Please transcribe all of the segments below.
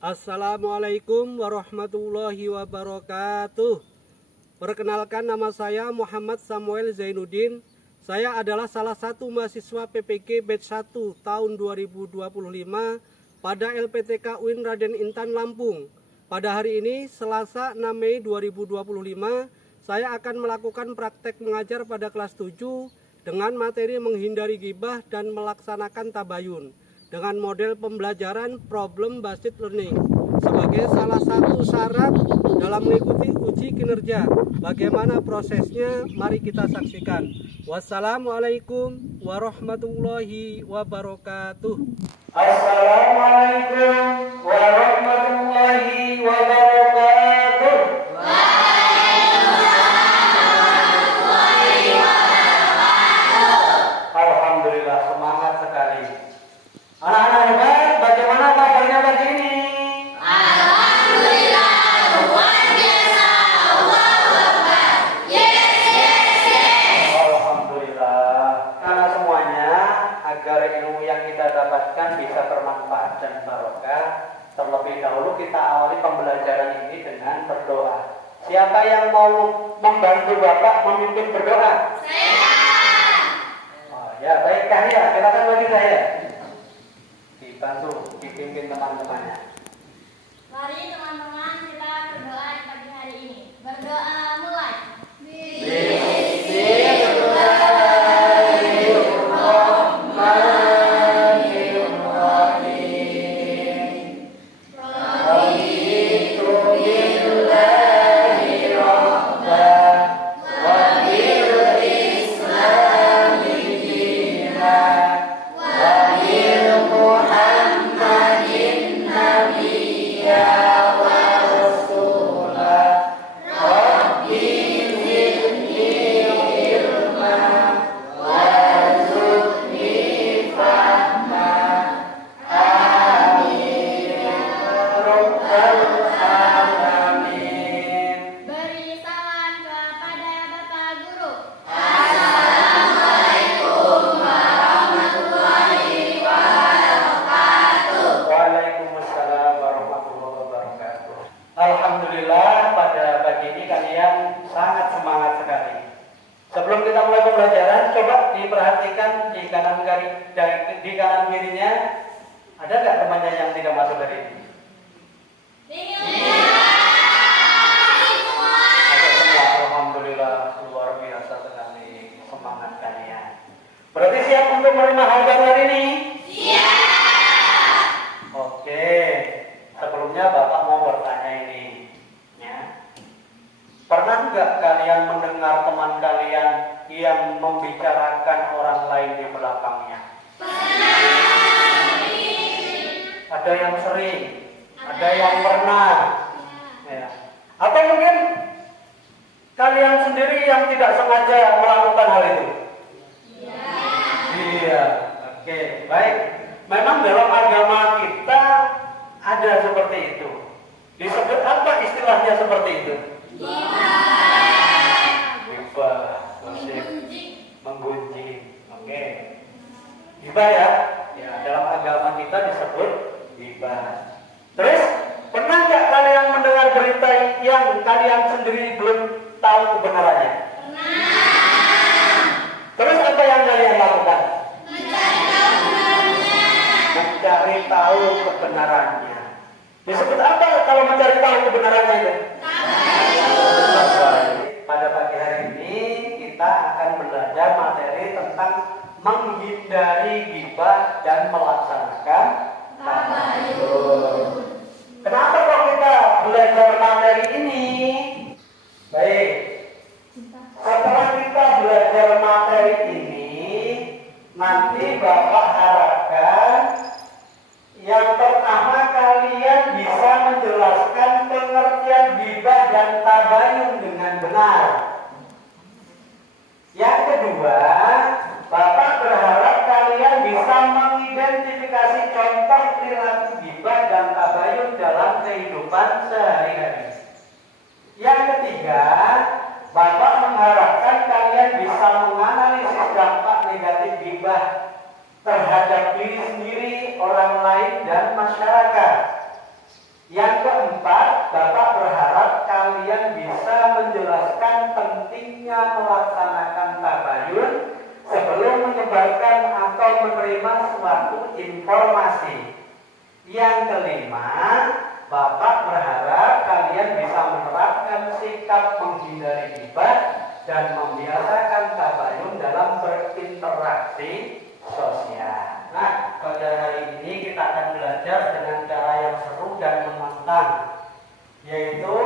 Assalamualaikum warahmatullahi wabarakatuh. Perkenalkan, nama saya Muhammad Samuel Zainuddin. Saya adalah salah satu mahasiswa PPG batch 1 tahun 2025 pada LPTK UIN Raden Intan Lampung. Pada hari ini, Selasa 6 Mei 2025, saya akan melakukan praktek mengajar pada kelas 7 dengan materi menghindari ghibah dan melaksanakan tabayun dengan model pembelajaran problem based learning sebagai salah satu syarat dalam mengikuti uji kinerja. Bagaimana prosesnya? Mari kita saksikan. Wassalamualaikum warahmatullahi wabarakatuh. Assalamualaikum warahmatullahi wabarakatuh. Alhamdulillah, semangat sekali. Anak-anak hebat, bagaimana kabarnya pagi ini? Alhamdulillah, luar biasa. Allahu Akbar. Yes. Alhamdulillah. Karena semuanya agar ilmu yang kita dapatkan bisa bermanfaat dan barokah, terlebih dahulu kita awali pembelajaran ini dengan berdoa. Siapa yang mau membantu Bapak memimpin berdoa? Saya. Oh ya, baik Kahya, silakan bagi saya. Dibantu, dipimpin teman-temannya. Mari teman-teman kita berdoa di pagi hari ini. Berdoa mulai. Beri salam kepada Bapak Guru. Assalamualaikum warahmatullahi wabarakatuh. Waalaikumsalam warahmatullahi wabarakatuh. Alhamdulillah, pada pagi ini kalian sangat semangat sekali. Sebelum kita mulai pembelajaran, coba diperhatikan di kanan kirinya ada nggak temannya yang tidak masuk tadi? Ada semua. Alhamdulillah, luar biasa sekali semangat kalian. Berarti siap untuk menerima hal baru hari ini? Oke, sebelumnya Bapak mau bertanya ini, ya. Pernah nggak kalian mendengar teman kalian yang membicarakan orang lain di belakangnya? Ada yang sering, ada yang pernah, ya. Atau mungkin kalian sendiri yang tidak sengaja melakukan hal itu? Iya, oke, baik. Memang dalam agama kita ada seperti itu. Disebut apa istilahnya seperti itu? Gibah, gosip, menggunjing. Oke. Gibah ya? Ya, dalam agama kita disebut gibah. Terus, pernah nggak kalian mendengar berita yang kalian sendiri belum tahu kebenarannya? Terus apa yang kalian lakukan? Mencari tahu kebenarannya. Disebut apa kalau mencari tahu kebenarannya itu? Pada pagi hari ini kita akan belajar materi tentang menghindari ghibah dan melaksanakan tabayun. Kenapa kok kita belajar materi ini? Baik. Setelah kita belajar materi ini, nanti Bapak harapkan yang pertama kalian bisa menjelaskan pengertian ghibah dan tabayun dengan benar. Yang kedua, Bapak berharap kalian bisa mengidentifikasi contoh perilaku ghibah dan tabayun dalam kehidupan sehari-hari. Yang ketiga, Bapak mengharapkan kalian bisa menganalisis dampak negatif ghibah terhadap diri sendiri, orang lain, dan masyarakat. Yang keempat, Bapak berharap kalian bisa menjelaskan pentingnya melaksanakan tabayun sebelum menyebarkan atau menerima suatu informasi. Yang kelima, Bapak berharap kalian bisa menerapkan sikap menghindari gibah dan membiasakan tabayun dalam berinteraksi sosial. Nah, pada hari ini kita akan belajar dengan cara yang seru dan menantang, yaitu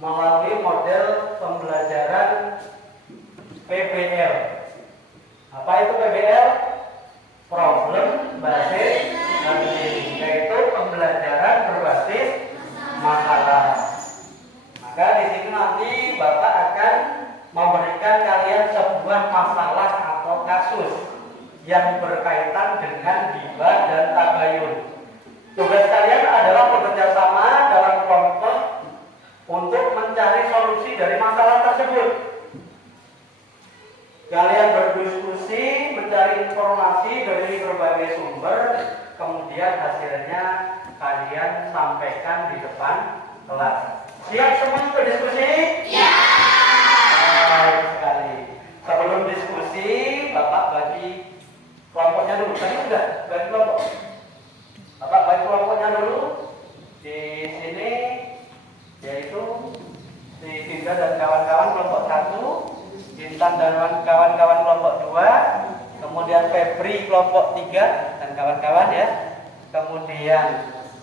melalui model pembelajaran PBL. Apa itu PBL? Problem Based Learning, yaitu pembelajaran berbasis masalah. Maka di sini nanti Bapak akan memberikan kalian sebuah masalah atau kasus yang berkaitan dengan gibah dan tabayun. Tugas kalian adalah bekerja sama dalam kelompok untuk mencari solusi dari masalah tersebut. Kalian berdiskusi, mencari informasi dari berbagai sumber, kemudian hasilnya kalian sampaikan di depan kelas. Siap semua berdiskusi? Ya. Baik sekali. Sebelum diskusi, Bapak bagi kelompoknya dulu. Tadi sudah bagi kelompok. Bapak bagi kelompoknya dulu. Di sini yaitu si Dinda dan kawan-kawan kelompok 1, Intan dan kawan-kawan kelompok 2, kemudian Febri kelompok 3 dan kawan-kawan ya. Kemudian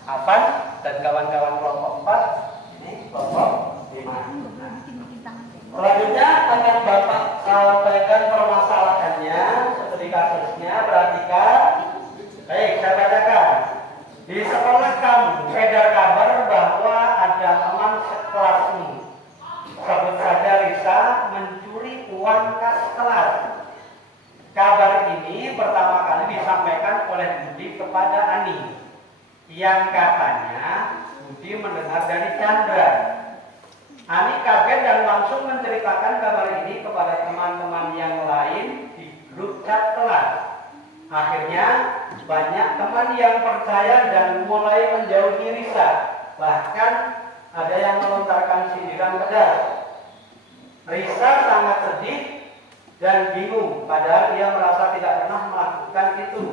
Afan dan kawan-kawan kelompok 4, ini kelompok 5. Selanjutnya akan Bapak sampaikan permasalahannya seperti kasusnya. Perhatikan. Baik, saya bacakan. Di sekolah kamu edar kabar bahwa ada teman sekelasmu, sebut saja Risa, mencuri uang kas kelas. Kabar ini pertama kali disampaikan oleh Budi kepada Ani, yang katanya Budi mendengar dari Chandra. Ani kaget dan langsung menceritakan kabar ini kepada teman-teman yang lain di grup chat kelas. Akhirnya banyak teman yang percaya dan mulai menjauhi Risa. Bahkan ada yang melontarkan sindiran pedas. Risa sangat sedih dan bingung, padahal ia merasa tidak pernah melakukan itu.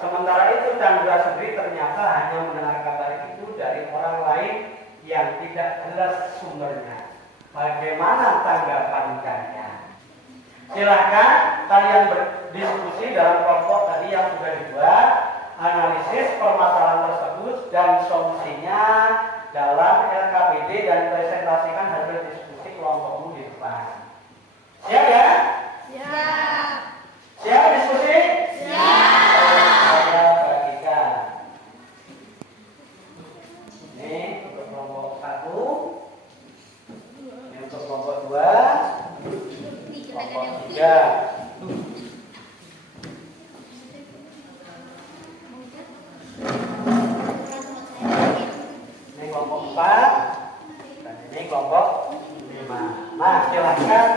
Sementara itu Chandra sendiri ternyata hanya mendengar kabar itu dari orang lain yang tidak jelas sumbernya. Bagaimana tanggapan kalian? Silahkan kalian berdiskusi dalam kelompok tadi yang sudah dibuat, analisis permasalahan tersebut dan solusinya dalam LKPD dan presentasikan hasil diskusi kelompokmu di depan. Siap ya? Siap. Siap diskusi? Siap. Saya bagikan. Ini untuk kelompok 1, ini untuk kelompok 2, kelompok 3. Ini kelompok 4 dan ini kelompok 5. Nah, silahkan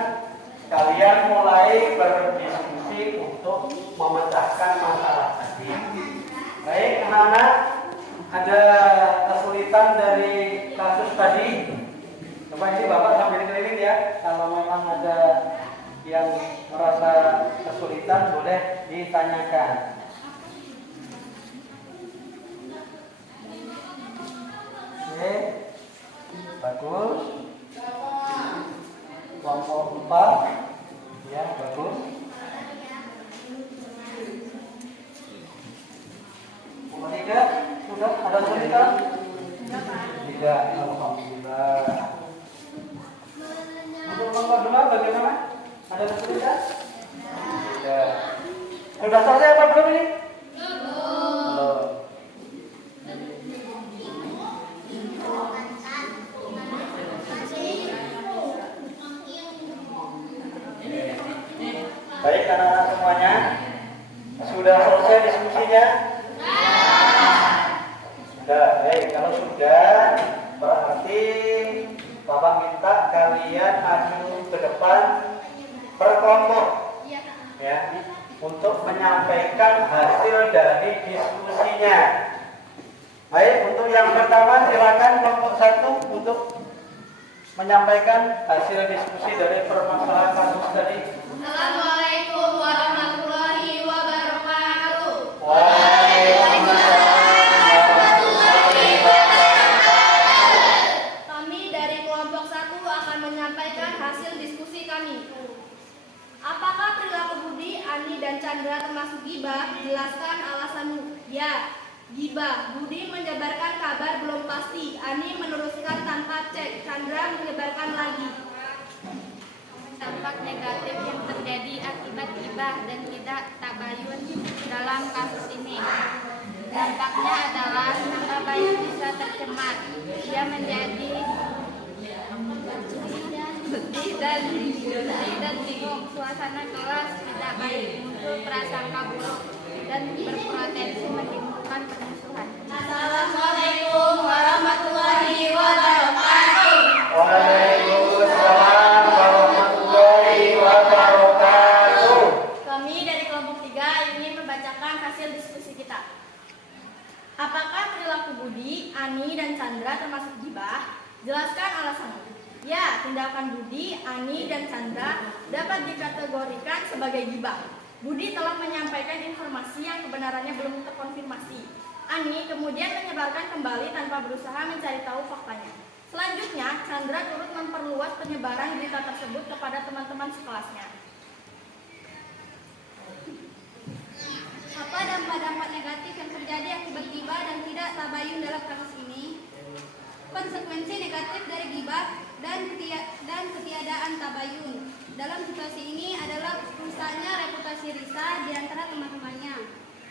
kalian mulai berdiskusi untuk memecahkan masalah tadi. Baik, anak-anak, ada kesulitan dari kasus tadi? Coba ini Bapak sambil keliling ya. Kalau memang ada yang merasa kesulitan boleh ditanyakan. Oke, bagus. Kelompok 4, ya bagus. Kelompok 3, sudah ada kesulitan? Tidak, alhamdulillah. Untuk kelompok 2 bagaimana? Ada kesulitan? Tidak. Sudah selesai apa belum ini? Belum. Baik anak-anak semuanya, sudah selesai diskusinya? Sudah. Baik, kalau sudah berarti Bapak minta kalian maju ke depan per kelompok ya, untuk menyampaikan hasil dari diskusinya. Baik, untuk yang pertama silakan kelompok 1 untuk menyampaikan hasil diskusi dari permasalahan kasus tadi. Assalamualaikum warahmatullahi wabarakatuh. Waalaikumsalam warahmatullahi wabarakatuh. Kami dari kelompok 1 akan menyampaikan hasil diskusi kami. Apakah perilaku Budi, Ani, dan Chandra termasuk gibah? Jelaskan alasanmu. Ya, gibah. Budi menyebarkan kabar belum pasti. Ani meneruskan tanpa cek. Chandra menyebarkan lagi. Dampak negatif yang terjadi akibat gibah dan tidak tabayun dalam kasus ini. Dampaknya adalah tabayun bisa tercemar. Ia menjadi sedih dan bingung. Suasana kelas tidak baik, muncul prasangka buruk dan berpotensi menimbulkan permusuhan. Assalamualaikum warahmatullahi wabarakatuh. Waalaikumsalam warahmatullahi wabarakatuh. Kami dari kelompok 3 ingin membacakan hasil diskusi kita. Apakah perilaku Budi, Ani, dan Chandra termasuk gibah? Jelaskan alasannya. Ya, tindakan Budi, Ani, dan Chandra dapat dikategorikan sebagai gibah. Budi telah menyampaikan informasi yang kebenarannya belum terkonfirmasi. Ani kemudian menyebarkan kembali tanpa berusaha mencari tahu faktanya. Selanjutnya, Chandra turut memperluas penyebaran berita tersebut kepada teman-teman sekelasnya. Apa dampak-dampak negatif yang terjadi akibat gibah dan tidak tabayun dalam kasus ini? Konsekuensi negatif dari gibah dan ketiadaan tabayun dalam situasi ini adalah rusaknya reputasi Risa di antara teman-temannya.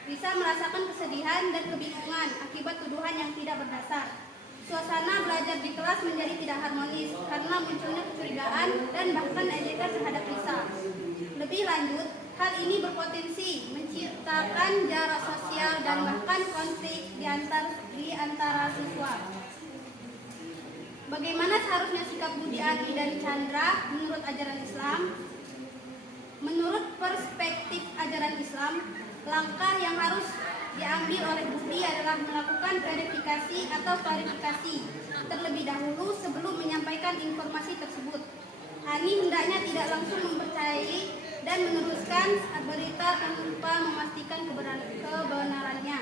Risa merasakan kesedihan dan kebingungan akibat tuduhan yang tidak berdasar. Suasana belajar di kelas menjadi tidak harmonis karena munculnya kecurigaan dan bahkan ejekan terhadap Risa. Lebih lanjut, hal ini berpotensi menciptakan jarak sosial dan bahkan konflik di antara siswa. Bagaimana seharusnya sikap Budi, Ani, dan Chandra menurut ajaran Islam? Menurut perspektif ajaran Islam, langkah yang harus diambil oleh Budi adalah melakukan verifikasi atau klarifikasi terlebih dahulu sebelum menyampaikan informasi tersebut. Ani hendaknya tidak langsung mempercayai dan meneruskan berita tanpa memastikan kebenarannya.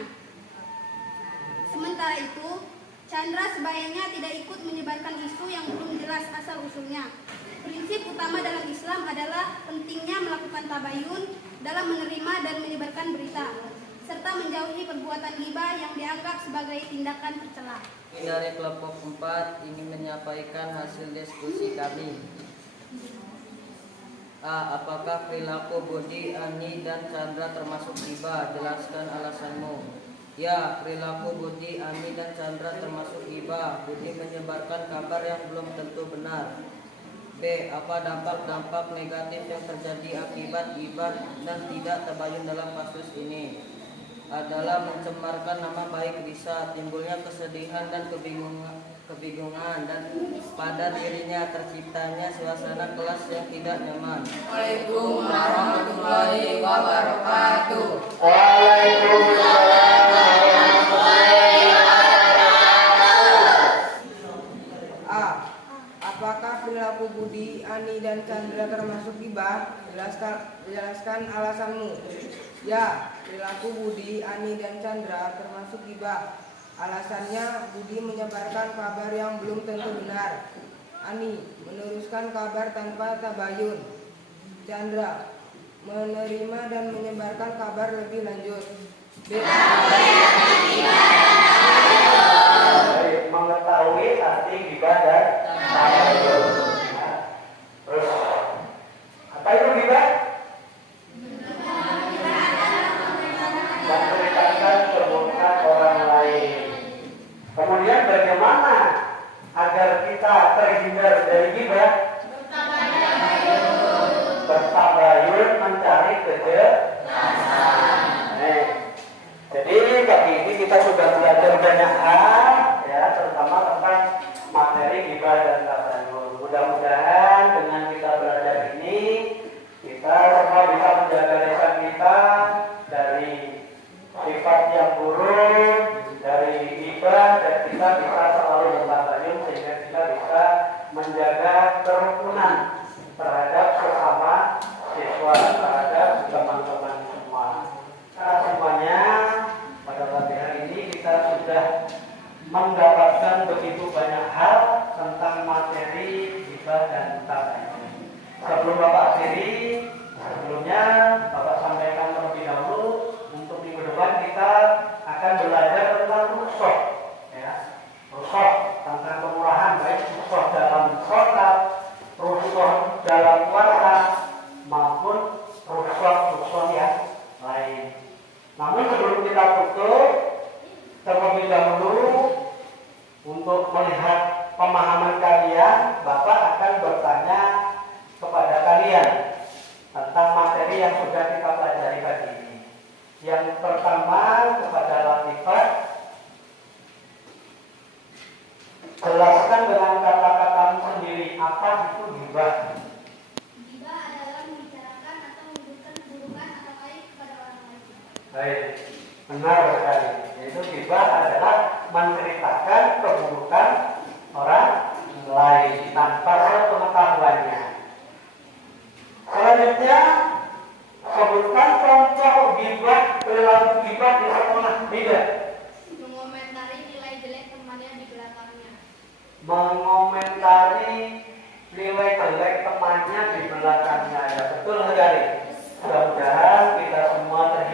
Sementara itu, Chandra sebaiknya tidak ikut menyebarkan isu yang belum jelas asal-usulnya. Prinsip utama dalam Islam adalah pentingnya melakukan tabayun dalam menerima dan menyebarkan berita, serta menjauhi perbuatan ghibah yang dianggap sebagai tindakan tercela. Dari kelompok 4 ini menyampaikan hasil diskusi kami. A. Apakah perilaku Budi, Ani, dan Chandra termasuk ghibah? Jelaskan alasanmu. Ya, perilaku Budi, Ani, dan Chandra termasuk ghibah. Budi menyebarkan kabar yang belum tentu benar. B. Apa dampak-dampak negatif yang terjadi akibat ghibah dan tidak tabayun dalam kasus ini? Adalah mencemarkan nama baik Risa, timbulnya kesedihan dan kebingungan dan pada dirinya terciptanya suasana kelas yang tidak nyaman. Waalaikumsalam warahmatullahi wabarakatuh. Waalaikumsalam warahmatullahi wabarakatuh. A. Apakah perilaku Budi, Ani, dan Chandra termasuk ghibah? Jelaskan alasanmu. Ya, perilaku Budi, Ani, dan Chandra termasuk ghibah. Alasannya, Budi menyebarkan kabar yang belum tentu benar. Ani meneruskan kabar tanpa tabayun. Chandra menerima dan menyebarkan kabar lebih lanjut. B. Mengetahui arti ghibah dan tabayun. Terus apa itu ghibah? Menceritakan keburukan orang lain. Kemudian bagaimana agar kita terhindar dari ghibah? Bertabayun mencari kejelasan. Jadi kali ini kita sudah belajar banyak hal, ya, terutama tentang materi ghibah dan tabayun. Mudah-mudahan dengan kita belajar ini, kita semua bisa menjaga lisan kita dari sifat yang buruk, dari ghibah Yang pertama kepada Latifah, jelaskan dengan kata-katamu sendiri apa itu ghibah. Ghibah adalah membicarakan atau menyebutkan keburukan atau aib kepada orang lain. Baik, benar sekali. Yaitu ghibah adalah menceritakan keburukan orang lain tanpa sepengetahuannya. Selanjutnya, sebutkan contoh ghibah, perilaku ghibah di sekolah. Tidak. Mengomentari nilai jelek temannya di belakangnya. Mengomentari nilai jelek temannya di belakangnya. Ya, betul sekali. Mudah-mudahan kita semua terhibur